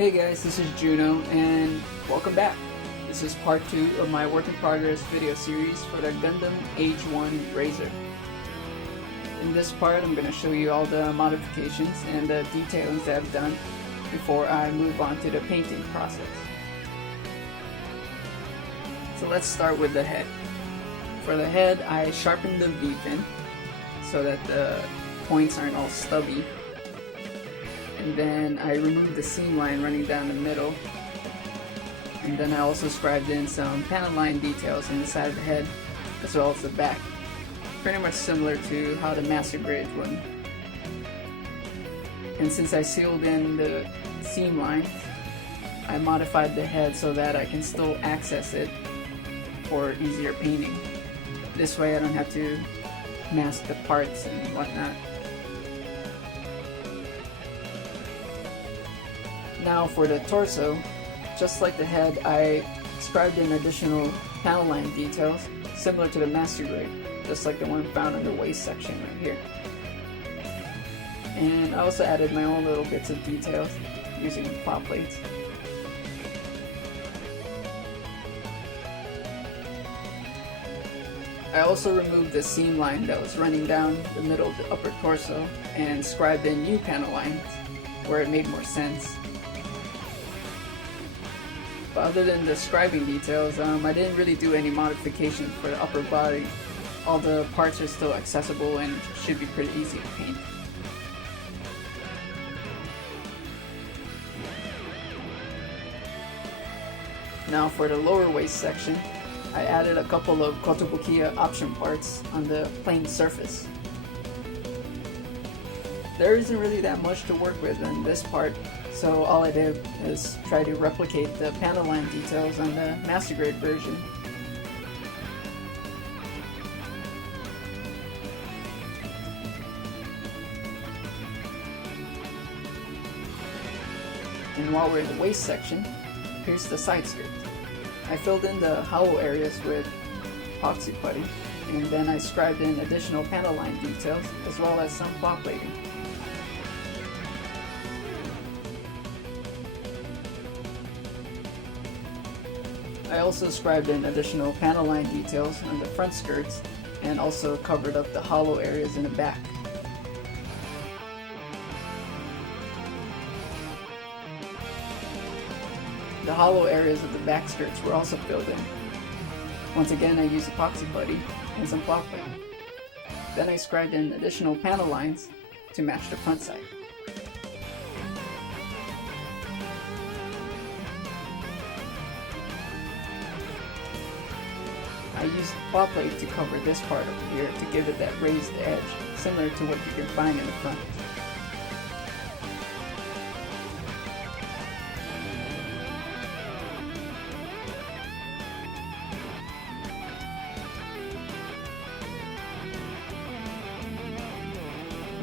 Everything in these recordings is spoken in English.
Hey guys, this is Juno and welcome back. This is part 2 of my work in progress video series for the Gundam AGE-1 Razor. In this part I'm going to show you all the modifications and the detailings that I've done before I move on to the painting process. So let's start with the head. For the head I sharpened the V-fin so that the points aren't all stubby. And then I removed the seam line running down the middle. And then I also scribed in some panel line details on the side of the head as well as the back. Pretty much similar to how the master grade would. And since I sealed in the seam line, I modified the head so that I can still access it for easier painting. This way I don't have to mask the parts and whatnot. Now for the torso, just like the head, I scribed in additional panel line details similar to the master grade, just like the one found in the waist section right here. And I also added my own little bits of details using plot plates. I also removed the seam line that was running down the middle of the upper torso and scribed in new panel lines where it made more sense. But other than the scribing details, I didn't really do any modifications for the upper body. All the parts are still accessible and should be pretty easy to paint. Now for the lower waist section, I added a couple of Kotobukiya option parts on the plain surface. There isn't really that much to work with in this part, so all I did is try to replicate the panel line details on the master grade version. And while we're in the waist section, here's the side skirt. I filled in the hollow areas with epoxy putty, and then I scribed in additional panel line details as well as some plot plating. I also scribed in additional panel line details on the front skirts and also covered up the hollow areas in the back. The hollow areas of the back skirts were also filled in. Once again I used epoxy putty and some plot plating. Then I scribed in additional panel lines to match the front side. I used plot plate to cover this part over here to give it that raised edge, similar to what you can find in the front.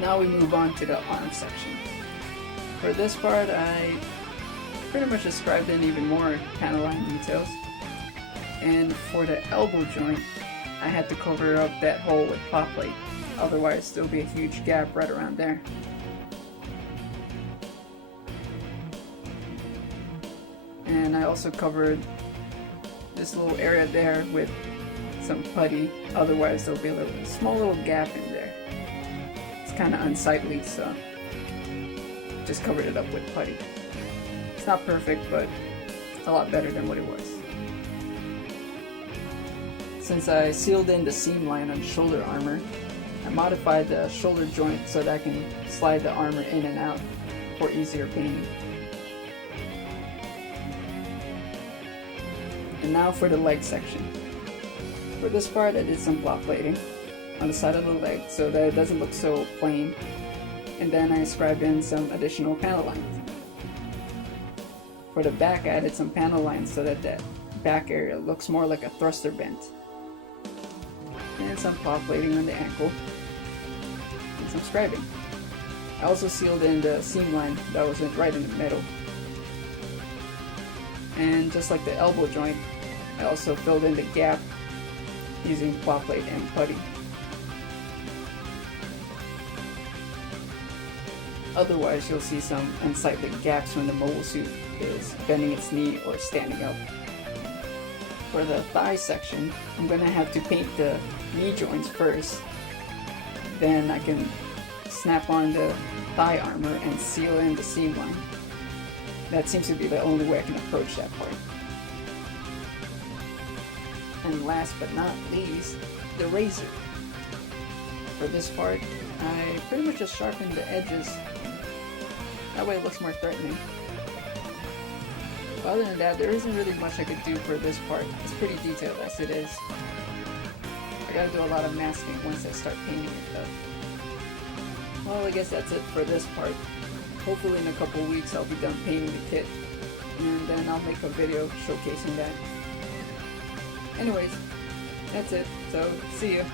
Now we move on to the arm section. For this part, I pretty much just scribed in even more panel line details. And for the elbow joint, I had to cover up that hole with plot plate, otherwise there'll be a huge gap right around there. And I also covered this little area there with some putty, otherwise there'll be a small little gap in there. It's kind of unsightly, so just covered it up with putty. It's not perfect, but it's a lot better than what it was. Since I sealed in the seam line on shoulder armor, I modified the shoulder joint so that I can slide the armor in and out for easier painting. And now for the leg section. For this part I did some plot plating on the side of the leg so that it doesn't look so plain, and then I scribed in some additional panel lines. For the back I added some panel lines so that that back area looks more like a thruster vent. And some plot plating on the ankle, and some scribing. I also sealed in the seam line that was right in the middle. And just like the elbow joint, I also filled in the gap using plot plate and putty. Otherwise, you'll see some unsightly gaps when the mobile suit is bending its knee or standing up. For the thigh section, I'm going to have to paint the knee joints first. Then I can snap on the thigh armor and seal in the seam line. That seems to be the only way I can approach that part. And last but not least, the razor. For this part, I pretty much just sharpened the edges. That way it looks more threatening. But other than that, there isn't really much I could do for this part. It's pretty detailed as it is. I gotta do a lot of masking once I start painting it though. Well, I guess that's it for this part. Hopefully in a couple weeks I'll be done painting the kit, and then I'll make a video showcasing that. Anyways, that's it, so see ya.